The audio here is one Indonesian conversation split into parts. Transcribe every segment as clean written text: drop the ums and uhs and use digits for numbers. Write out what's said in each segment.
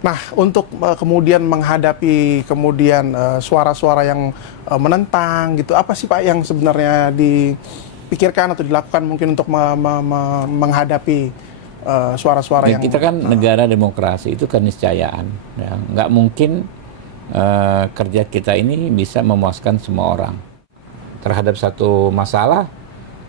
Nah, untuk kemudian menghadapi kemudian suara-suara yang menentang gitu, apa sih Pak yang sebenarnya dipikirkan atau dilakukan mungkin untuk menghadapi suara-suara Ya, yang kita kan negara demokrasi itu keniscayaan, ya. Nggak mungkin kerja kita ini bisa memuaskan semua orang. Terhadap satu masalah,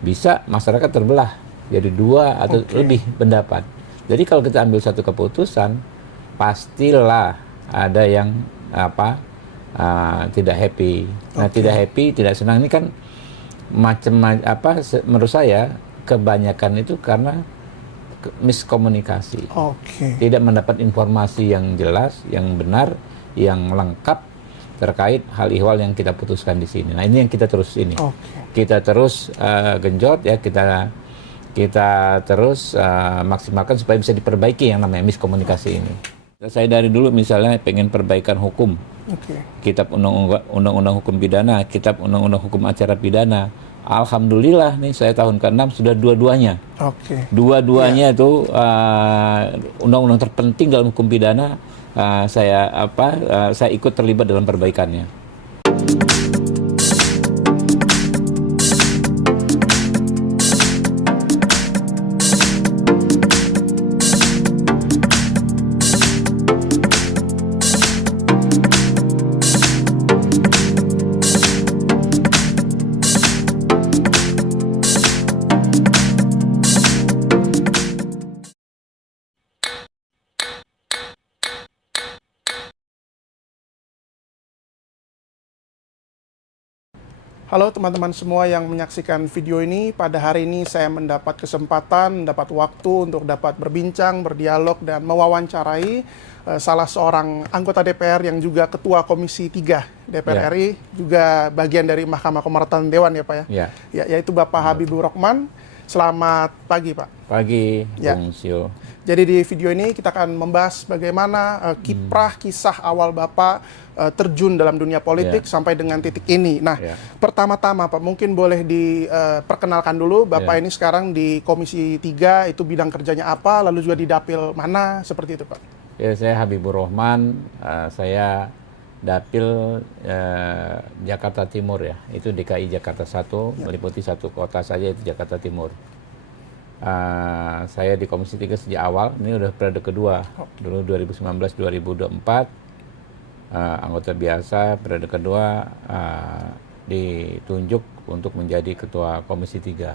bisa masyarakat terbelah jadi dua atau oke, lebih pendapat. Jadi kalau kita ambil satu keputusan, pastilah ada yang tidak happy. Nah, oke, tidak happy, tidak senang ini kan menurut saya kebanyakan itu karena miskomunikasi. oke, Tidak mendapat informasi yang jelas, yang benar, yang lengkap terkait hal ihwal yang kita putuskan di sini. Nah, ini yang kita terus oke. kita terus genjot ya, kita terus maksimalkan supaya bisa diperbaiki yang namanya miskomunikasi ini. Saya dari dulu misalnya pengen perbaikan hukum, Oke. kitab undang-undang hukum pidana, kitab undang-undang hukum acara pidana. Alhamdulillah nih saya tahun ke-6 sudah dua-duanya. Oke. Dua-duanya Ya. itu undang-undang terpenting dalam hukum pidana, saya ikut terlibat dalam perbaikannya. Halo teman-teman semua yang menyaksikan video ini. Pada hari ini saya mendapat kesempatan, mendapat waktu untuk dapat berbincang, berdialog, dan mewawancarai salah seorang anggota DPR yang juga Ketua Komisi 3 DPR RI, juga bagian dari Mahkamah Kehormatan Dewan ya Pak ya? Ya. Yaitu Bapak Habibur Rahman. Selamat pagi Pak. Pagi, Ya. Bung Sio. Jadi di video ini kita akan membahas bagaimana kiprah kisah awal Bapak terjun dalam dunia politik sampai dengan titik ini. Nah, pertama-tama Pak, mungkin boleh diperkenalkan dulu Bapak ini sekarang di Komisi 3, itu bidang kerjanya apa, lalu juga di dapil mana, seperti itu Pak. Ya, saya Habibur Rahman, saya dapil Jakarta Timur ya, itu DKI Jakarta 1, meliputi satu kota saja itu Jakarta Timur. Saya di Komisi 3 sejak awal, ini udah periode kedua, dulu 2019-2024, anggota biasa, periode kedua ditunjuk untuk menjadi Ketua Komisi 3.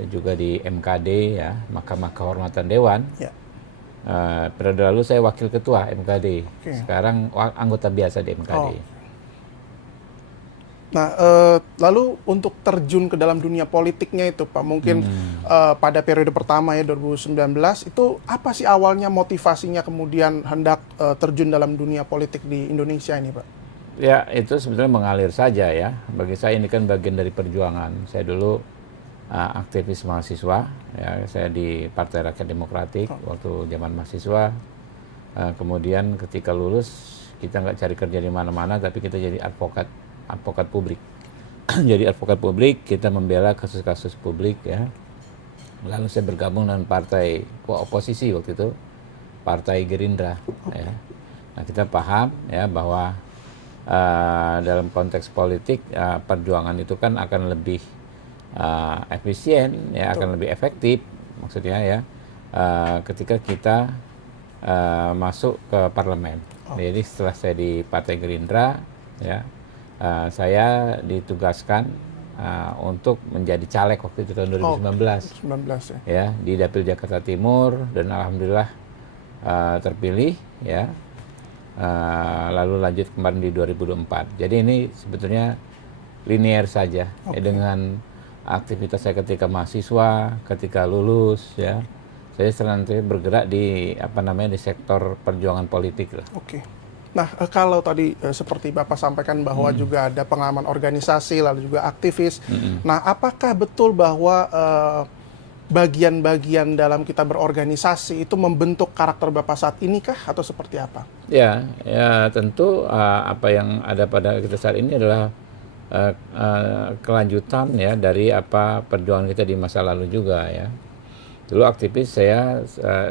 Saya juga di MKD ya, Mahkamah Kehormatan Dewan. Ya. Periode lalu saya wakil ketua MKD, sekarang anggota biasa di MKD. Nah, lalu untuk terjun ke dalam dunia politiknya itu Pak, mungkin pada periode pertama ya 2019, itu apa sih awalnya motivasinya kemudian hendak terjun dalam dunia politik di Indonesia ini Pak? Ya, itu sebetulnya mengalir saja ya. Bagi saya ini kan bagian dari perjuangan. Saya dulu aktivis mahasiswa, ya, saya di Partai Rakyat Demokratik waktu zaman mahasiswa. Kemudian ketika lulus, kita nggak cari kerja di mana-mana, tapi kita jadi advokat publik. Jadi advokat publik, kita membela kasus-kasus publik ya. Lalu saya bergabung dengan partai oposisi waktu itu, Partai Gerindra. Ya. Nah, kita paham ya bahwa dalam konteks politik perjuangan itu kan akan lebih efisien, ya, akan lebih efektif, maksudnya ya, ketika kita masuk ke parlemen. Jadi setelah saya di Partai Gerindra, ya. Saya ditugaskan untuk menjadi caleg waktu itu tahun 2019, 19 ya. Ya, di dapil Jakarta Timur, dan alhamdulillah terpilih ya. Lalu lanjut kemarin di 2024. Jadi ini sebetulnya linear saja ya, dengan aktivitas saya ketika mahasiswa, ketika lulus ya. Saya senantiasa bergerak di di sektor perjuangan politik lah. Nah, kalau tadi seperti Bapak sampaikan bahwa juga ada pengalaman organisasi, lalu juga aktivis. Nah, apakah betul bahwa bagian-bagian dalam kita berorganisasi itu membentuk karakter Bapak saat ini kah, atau seperti apa? Ya, tentu apa yang ada pada kita saat ini adalah kelanjutan ya dari perjuangan kita di masa lalu juga ya. Dulu aktivis saya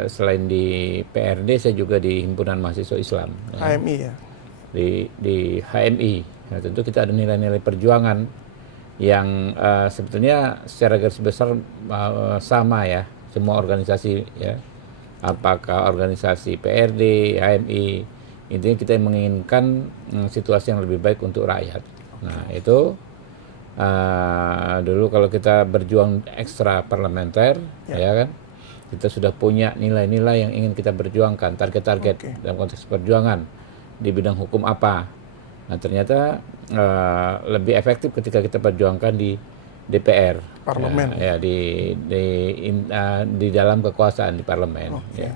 selain di PRD, saya juga di Himpunan Mahasiswa Islam. HMI ya. Di HMI. Nah, tentu kita ada nilai-nilai perjuangan yang sebetulnya secara garis besar sama ya, semua organisasi ya. Apakah organisasi PRD, HMI, intinya kita menginginkan situasi yang lebih baik untuk rakyat. Nah, itu dulu kalau kita berjuang ekstra parlementer, ya kan, kita sudah punya nilai-nilai yang ingin kita berjuangkan, target-target dalam konteks perjuangan di bidang hukum apa. Nah, ternyata lebih efektif ketika kita perjuangkan di DPR, parlemen, ya di dalam kekuasaan di parlemen. Ya.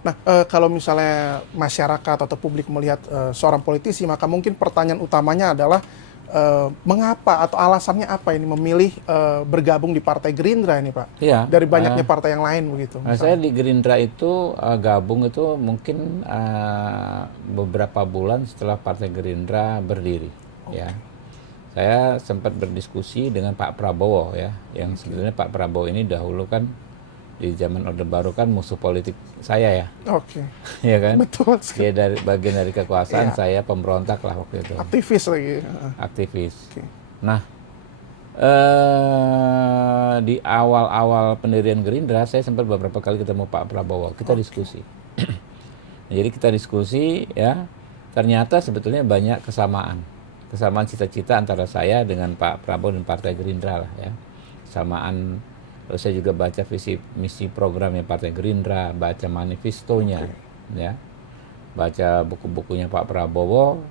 Nah, kalau misalnya masyarakat atau publik melihat seorang politisi, maka mungkin pertanyaan utamanya adalah mengapa atau alasannya apa ini memilih bergabung di Partai Gerindra ini, Pak? Ya, dari banyaknya partai yang lain begitu. Saya di Gerindra itu gabung itu mungkin beberapa bulan setelah Partai Gerindra berdiri. Ya, saya sempat berdiskusi dengan Pak Prabowo ya, yang sebetulnya Pak Prabowo ini dahulu kan di zaman Orde Baru kan musuh politik saya ya. Ya kan? Betul. Dia dari bagian dari kekuasaan, saya pemberontak lah waktu itu. Aktivis lagi. Aktivis. Nah, di awal-awal pendirian Gerindra, saya sempat beberapa kali ketemu Pak Prabowo. Kita diskusi. Jadi kita diskusi ya, ternyata sebetulnya banyak kesamaan cita-cita antara saya dengan Pak Prabowo dan Partai Gerindra lah ya. Kesamaan. Terus saya juga baca visi misi programnya Partai Gerindra, baca manifestonya, ya, baca buku-bukunya Pak Prabowo.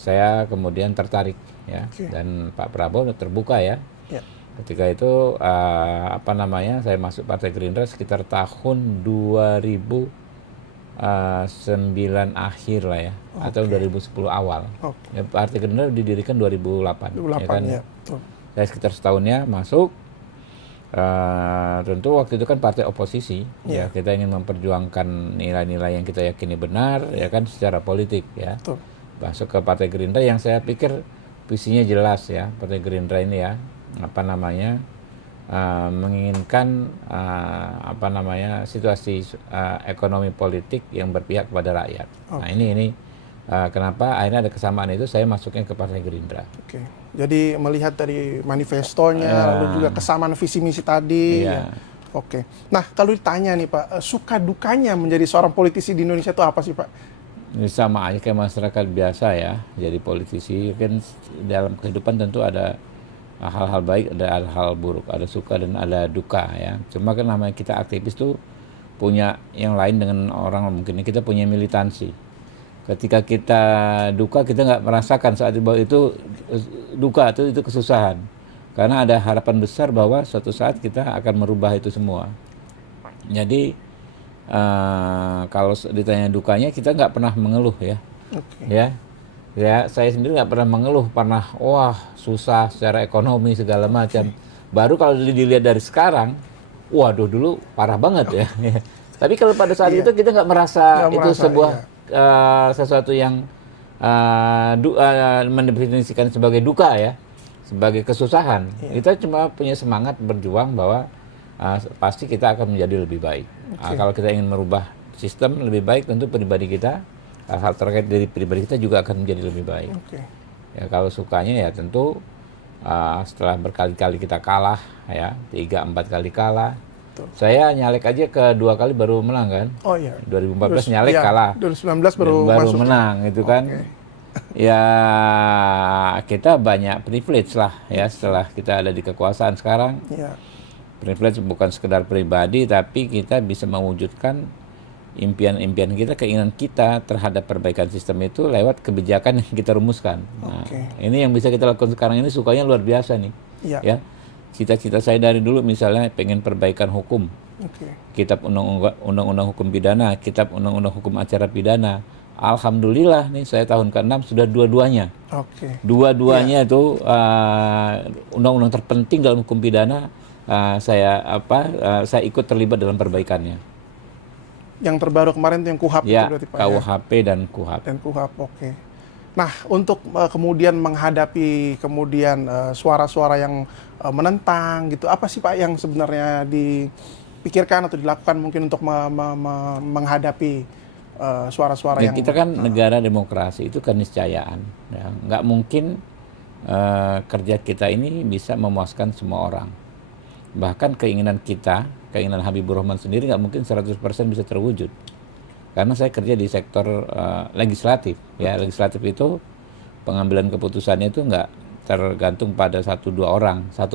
Saya kemudian tertarik, ya, dan Pak Prabowo terbuka ya. Ketika itu saya masuk Partai Gerindra sekitar tahun 2009 akhir lah ya, atau 2010 awal. Ya, Partai Gerindra didirikan 2008 ya kan? Ya. Saya sekitar setahunnya masuk. Tentu waktu itu kan partai oposisi, ya kita ingin memperjuangkan nilai-nilai yang kita yakini benar, ya kan, secara politik ya. Masuk ke Partai Gerindra yang saya pikir visinya jelas ya, Partai Gerindra ini ya, menginginkan situasi ekonomi politik yang berpihak kepada rakyat. Nah ini kenapa akhirnya ada kesamaan itu, saya masuknya ke Partai Gerindra. Jadi melihat dari manifestonya, lalu juga kesamaan visi misi tadi. Nah, kalau ditanya nih Pak, suka dukanya menjadi seorang politisi di Indonesia itu apa sih Pak? Ini sama aja kayak masyarakat biasa ya. Jadi politisi kan dalam kehidupan tentu ada hal-hal baik, ada hal-hal buruk, ada suka dan ada duka ya. Cuma kan namanya kita aktivis tuh punya yang lain dengan orang, mungkin kita punya militansi. Ketika kita duka, kita nggak merasakan saat itu duka, itu kesusahan. Karena ada harapan besar bahwa suatu saat kita akan merubah itu semua. Jadi kalau ditanya dukanya, kita nggak pernah mengeluh ya. Ya, saya sendiri nggak pernah mengeluh, wah susah secara ekonomi segala macam. Baru kalau dilihat dari sekarang, waduh dulu parah banget ya. Tapi kalau pada saat itu kita nggak merasa itu sebuah sesuatu yang mendefinisikan sebagai duka ya, sebagai kesusahan. Kita cuma punya semangat berjuang bahwa pasti kita akan menjadi lebih baik. Kalau kita ingin merubah sistem lebih baik, tentu pribadi kita, hal terkait dari pribadi kita juga akan menjadi lebih baik. Ya, kalau sukanya ya tentu setelah berkali-kali kita kalah ya, 3-4 kali kalah. Saya nyalek aja ke 2 kali baru menang kan. 2014 nyalek kalah. 2019 baru menang itu kan. Ya kita banyak privilege lah ya setelah kita ada di kekuasaan sekarang. Privilege bukan sekedar pribadi, tapi kita bisa mewujudkan impian-impian kita, keinginan kita terhadap perbaikan sistem itu lewat kebijakan yang kita rumuskan. Nah, ini yang bisa kita lakukan sekarang ini sukanya luar biasa nih. Ya. Cita-cita saya dari dulu misalnya pengen perbaikan hukum, kitab undang-undang hukum pidana, kitab undang-undang hukum acara pidana. Alhamdulillah nih saya tahun ke-6 sudah dua-duanya. Dua-duanya itu undang-undang terpenting dalam hukum pidana, saya ikut terlibat dalam perbaikannya. Yang terbaru kemarin itu yang KUHP ya, itu berarti Pak? KUHP dan KUHP. Nah, untuk kemudian menghadapi kemudian suara-suara yang menentang gitu, apa sih Pak yang sebenarnya dipikirkan atau dilakukan mungkin untuk menghadapi suara-suara Ya, yang kita kan negara demokrasi, itu keniscayaan. Ya. Nggak mungkin kerja kita ini bisa memuaskan semua orang. Bahkan keinginan kita, keinginan Habibur Rahman sendiri nggak mungkin 100% bisa terwujud. Karena saya kerja di sektor legislatif. Ya, legislatif itu pengambilan keputusannya itu nggak tergantung pada satu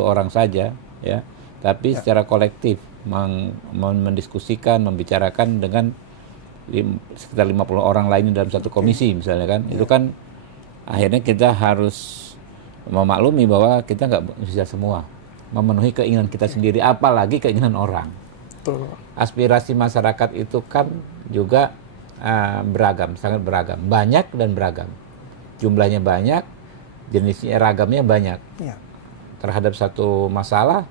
orang saja, ya. Tapi secara kolektif mendiskusikan, membicarakan dengan sekitar 50 orang lain dalam satu komisi misalnya kan. Itu kan akhirnya kita harus memaklumi bahwa kita nggak bisa semua memenuhi keinginan kita sendiri, apalagi keinginan orang. Betul. Aspirasi masyarakat itu kan juga beragam, sangat beragam, banyak dan beragam. Jumlahnya banyak, jenisnya ragamnya banyak. Ya. Terhadap satu masalah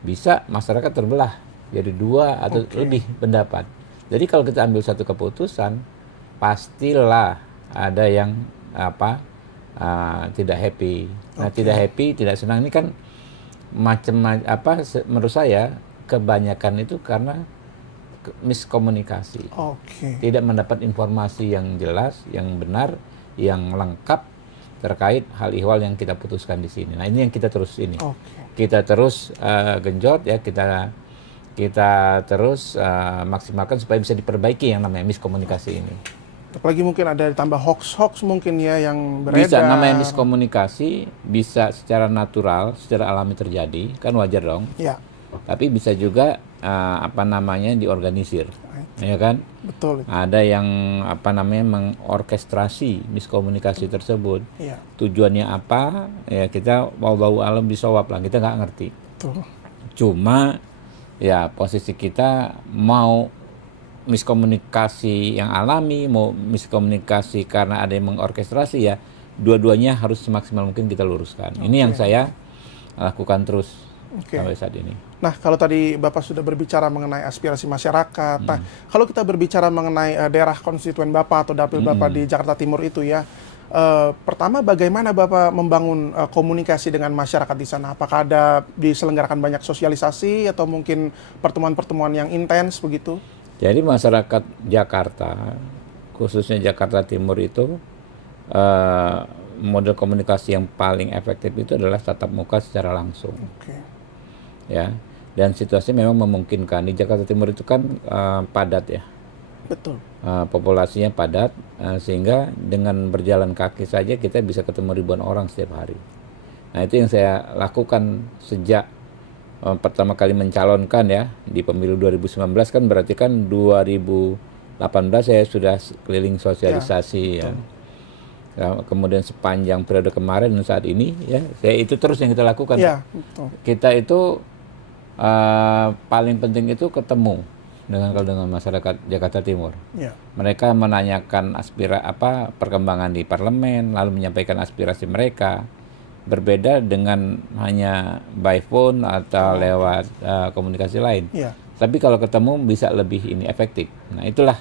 bisa masyarakat terbelah jadi 2 atau lebih pendapat. Jadi kalau kita ambil satu keputusan, pastilah ada yang tidak happy. Nah, tidak happy, tidak senang ini kan menurut saya kebanyakan itu karena miskomunikasi. Tidak mendapat informasi yang jelas, yang benar, yang lengkap terkait hal ihwal yang kita putuskan di sini. Nah, ini yang kita terus kita terus genjot ya, kita terus maksimalkan supaya bisa diperbaiki yang namanya miskomunikasi ini. Apalagi mungkin ada ditambah hoax mungkin ya yang beredar. Bisa, namanya miskomunikasi bisa secara natural, secara alami terjadi, kan wajar dong. Ya. Tapi bisa juga diorganisir, ya kan? Betul. Ada yang mengorkestrasi miskomunikasi tersebut. Ya. Tujuannya apa? Ya kita bau-bau alam bisawab lah, kita nggak ngerti. Betul. Cuma ya posisi kita mau miskomunikasi yang alami, mau miskomunikasi karena ada yang mengorkestrasi, ya dua-duanya harus semaksimal mungkin kita luruskan. Ini yang saya lakukan terus sampai saat ini. Nah, kalau tadi Bapak sudah berbicara mengenai aspirasi masyarakat, nah kalau kita berbicara mengenai daerah konstituen Bapak atau dapil Bapak di Jakarta Timur itu ya, pertama bagaimana Bapak membangun komunikasi dengan masyarakat di sana? Apakah ada diselenggarakan banyak sosialisasi atau mungkin pertemuan-pertemuan yang intens begitu? Jadi masyarakat Jakarta, khususnya Jakarta Timur itu, model komunikasi yang paling efektif itu adalah tatap muka secara langsung. Ya, dan situasi memang memungkinkan. Di Jakarta Timur itu kan padat ya. Betul. Populasinya padat, sehingga dengan berjalan kaki saja kita bisa ketemu ribuan orang setiap hari. Nah, itu yang saya lakukan sejak pertama kali mencalonkan ya di pemilu 2019, kan berarti kan 2018 saya sudah keliling sosialisasi ya. Kemudian sepanjang periode kemarin dan saat ini ya, itu terus yang kita lakukan. Ya, betul. Kita itu paling penting itu ketemu dengan masyarakat Jakarta Timur. Ya. Mereka menanyakan perkembangan di parlemen, lalu menyampaikan aspirasi mereka. Berbeda dengan hanya by phone atau lewat komunikasi lain. Ya. Tapi kalau ketemu bisa lebih efektif. Nah, itulah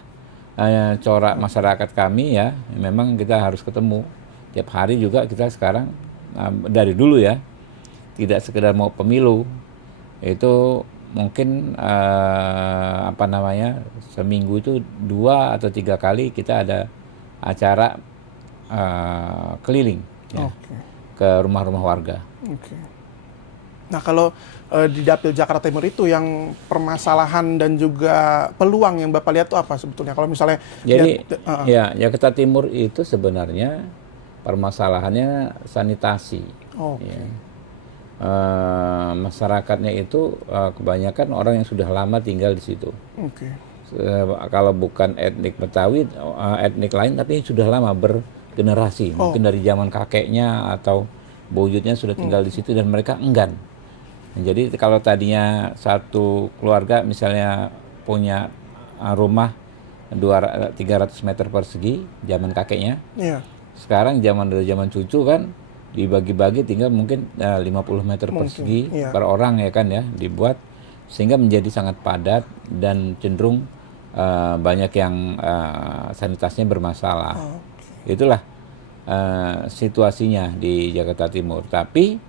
corak masyarakat kami ya. Memang kita harus ketemu tiap hari juga. Kita sekarang dari dulu ya, tidak sekedar mau pemilu, itu mungkin seminggu itu 2 atau 3 kali kita ada acara keliling ya, ke rumah-rumah warga. Nah, kalau di dapil Jakarta Timur itu yang permasalahan dan juga peluang yang Bapak lihat itu apa sebetulnya? Kalau misalnya jadi Jakarta Timur itu sebenarnya permasalahannya sanitasi. Ya. Masyarakatnya itu kebanyakan orang yang sudah lama tinggal di situ. Kalau bukan etnik Betawi, etnik lain, tapi sudah lama bergenerasi, mungkin dari zaman kakeknya atau buyutnya sudah tinggal di situ dan mereka enggan. Jadi kalau tadinya satu keluarga misalnya punya rumah 300 meter persegi zaman kakeknya, sekarang zaman cucu kan dibagi-bagi tinggal mungkin 50 meter persegi per orang ya kan ya, dibuat sehingga menjadi sangat padat dan cenderung banyak yang sanitasinya bermasalah. Itulah situasinya di Jakarta Timur. Tapi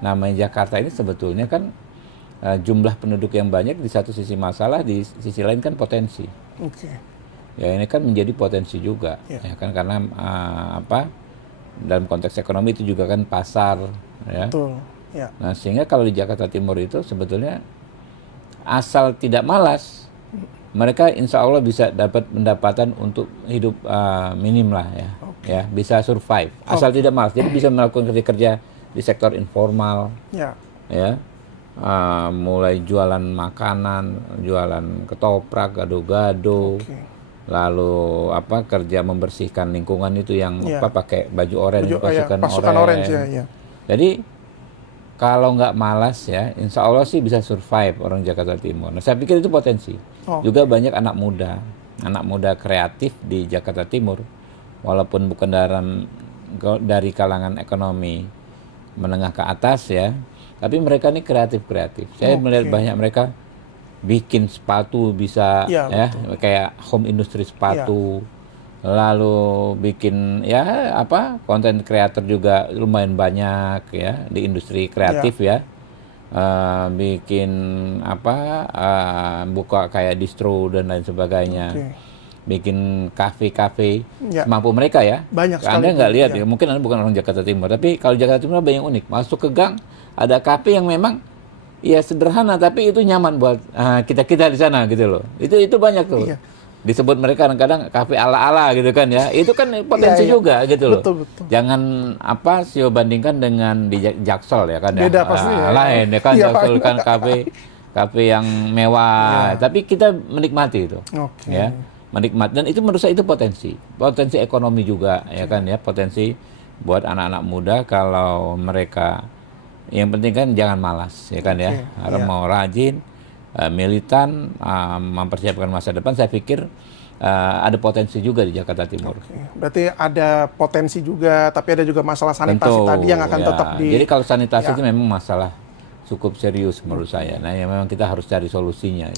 namanya Jakarta ini sebetulnya kan jumlah penduduk yang banyak di satu sisi masalah, di sisi lain kan potensi. Ya ini kan menjadi potensi juga, ya kan, karena dalam konteks ekonomi itu juga kan pasar, ya. Betul. Ya. Nah sehingga kalau di Jakarta Timur itu sebetulnya asal tidak malas, mereka insya Allah bisa dapat pendapatan untuk hidup minim lah ya, ya bisa survive asal tidak malas. Jadi bisa melakukan kerja di sektor informal, ya, mulai jualan makanan, jualan ketoprak, gado-gado, lalu kerja membersihkan lingkungan itu yang pakai baju oranye, pasukan orange, ya. Jadi kalau nggak malas ya, insya Allah sih bisa survive orang Jakarta Timur. Nah, saya pikir itu potensi. Juga banyak anak muda kreatif di Jakarta Timur, walaupun bukan dari kalangan ekonomi menengah ke atas ya, tapi mereka ini kreatif. Saya melihat banyak mereka bikin sepatu bisa, kayak home industry sepatu. Lalu bikin konten kreator juga lumayan banyak ya di industri kreatif ya, bikin buka kayak distro dan lain sebagainya, bikin kafe semampu mereka ya. Banyak sekali. Anda nggak lihat ya, mungkin Anda bukan orang Jakarta Timur, tapi kalau Jakarta Timur banyak unik. Masuk ke gang ada kafe yang memang ya sederhana tapi itu nyaman buat kita di sana gitu loh. Itu banyak tuh. Disebut mereka kadang-kadang kafe ala-ala gitu kan ya. Itu kan potensi juga gitu loh. Betul. Jangan Sio bandingkan dengan di Jaksel ya kan. Beda pasti ya. Lain ya kan, Jaksel kan kafe yang mewah. Tapi kita menikmati itu. Ya. Menikmati, dan itu menurut saya itu potensi ekonomi juga ya kan ya, potensi buat anak-anak muda kalau mereka, yang penting kan jangan malas ya kan ya. Harus mau rajin, militan, mempersiapkan masa depan. Saya pikir ada potensi juga di Jakarta Timur. Berarti ada potensi juga, tapi ada juga masalah sanitasi tadi yang akan tetap Jadi kalau sanitasi itu memang masalah cukup serius menurut saya. Nah, yang memang kita harus cari solusinya.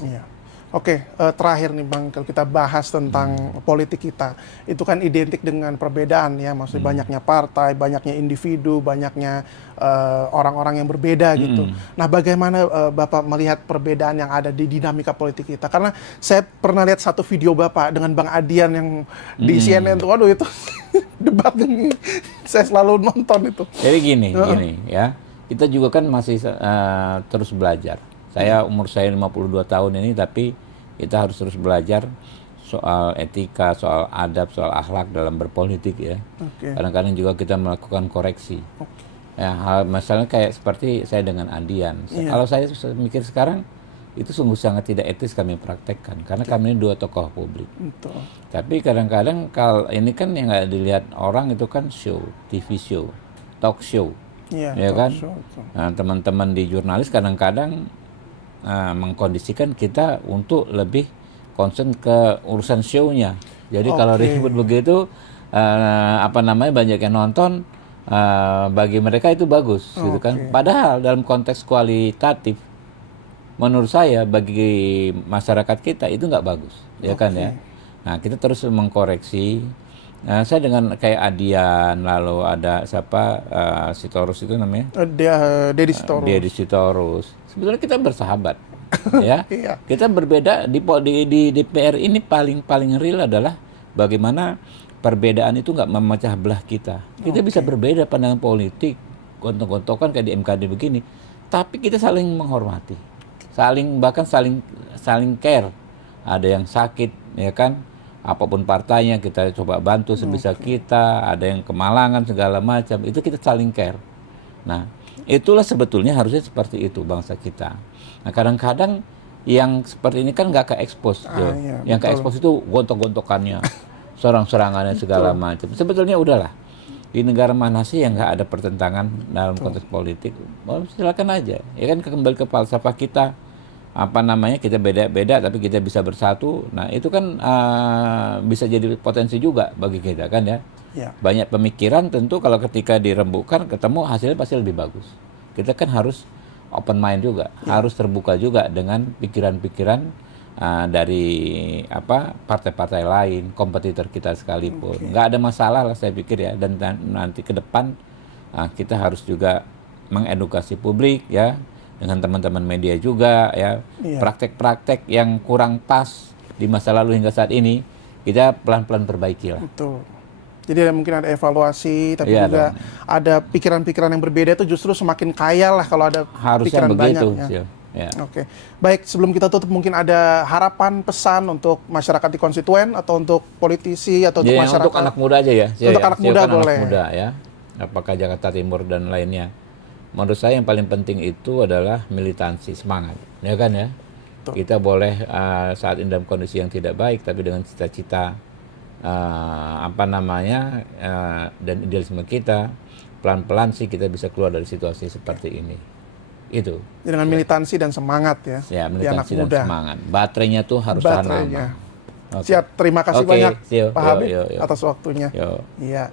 Terakhir nih Bang, kalau kita bahas tentang politik kita, itu kan identik dengan perbedaan ya, maksudnya banyaknya partai, banyaknya individu, banyaknya orang-orang yang berbeda gitu. Nah, bagaimana Bapak melihat perbedaan yang ada di dinamika politik kita? Karena saya pernah lihat satu video Bapak dengan Bang Adian yang di CNN tuh, waduh itu debat ini saya selalu nonton itu. Jadi gini ya, kita juga kan masih terus belajar. Umur saya 52 tahun ini, tapi kita harus terus belajar soal etika, soal adab, soal akhlak dalam berpolitik ya. Kadang-kadang juga kita melakukan koreksi. Ya, misalnya kayak seperti saya dengan Adian. Kalau saya mikir sekarang, itu sungguh sangat tidak etis kami praktekkan, karena kami ini dua tokoh publik. Tapi kadang-kadang kalau ini kan yang nggak dilihat orang itu kan show, TV show, talk show, ya kan. Nah, teman-teman di jurnalis kadang-kadang mengkondisikan kita untuk lebih concern ke urusan show-nya. Jadi kalau ribut begitu, banyak yang nonton, bagi mereka itu bagus, gitu kan. Padahal dalam konteks kualitatif, menurut saya bagi masyarakat kita itu nggak bagus, ya kan ya. Nah, kita terus mengkoreksi. Saya dengan kayak Adian, lalu ada siapa, Sitorus itu namanya? Deddy Sitorus. Sebetulnya kita bersahabat, ya. Kita berbeda di DPR ini paling real adalah bagaimana perbedaan itu nggak memecah belah kita. Kita bisa berbeda pandangan politik, gontok-gontokan kayak di MKD begini, tapi kita saling menghormati, bahkan saling care. Ada yang sakit, ya kan? Apapun partainya kita coba bantu sebisa kita, ada yang kemalangan segala macam, itu kita saling care. Nah, itulah sebetulnya harusnya seperti itu bangsa kita. Nah, kadang-kadang yang seperti ini kan nggak ke-expose. Yang ke-expose itu gontok-gontokannya, serang-serangannya segala macam. Sebetulnya udahlah, di negara mana sih yang nggak ada pertentangan dalam konteks politik? Silakan aja, ya kan, kembali ke falsafah kita. Kita beda-beda tapi kita bisa bersatu. Nah, itu kan bisa jadi potensi juga bagi kita kan ya. Banyak pemikiran tentu kalau ketika dirembukkan ketemu hasilnya pasti lebih bagus. Kita kan harus open mind juga, harus terbuka juga dengan pikiran-pikiran dari partai-partai lain, kompetitor kita sekalipun. Nggak ada masalah lah saya pikir ya. Dan nanti ke depan kita harus juga mengedukasi publik ya, dengan teman-teman media juga ya. Praktek-praktek yang kurang pas di masa lalu hingga saat ini kita pelan-pelan perbaiki lah. Betul. Jadi mungkin ada evaluasi, tapi juga ada pikiran-pikiran yang berbeda itu justru semakin kaya lah kalau ada harusnya pikiran begitu, banyak. Ya. Ya. Oke, baik, sebelum kita tutup mungkin ada harapan, pesan untuk masyarakat di konstituen atau untuk politisi atau untuk masyarakat? Untuk anak muda aja ya. Untuk anak muda boleh. Anak muda ya. Apakah Jakarta Timur dan lainnya. Menurut saya yang paling penting itu adalah militansi, semangat, ya kan ya. Betul. Kita boleh saat ini dalam kondisi yang tidak baik, tapi dengan cita-cita dan idealisme kita, pelan-pelan sih kita bisa keluar dari situasi seperti ini. Itu. Dengan militansi dan semangat ya. Ya, militansi dan muda. semangat. Baterainya tuh harus tahan lama. Siap, terima kasih banyak Pak Habib atas waktunya. Yo. Iya.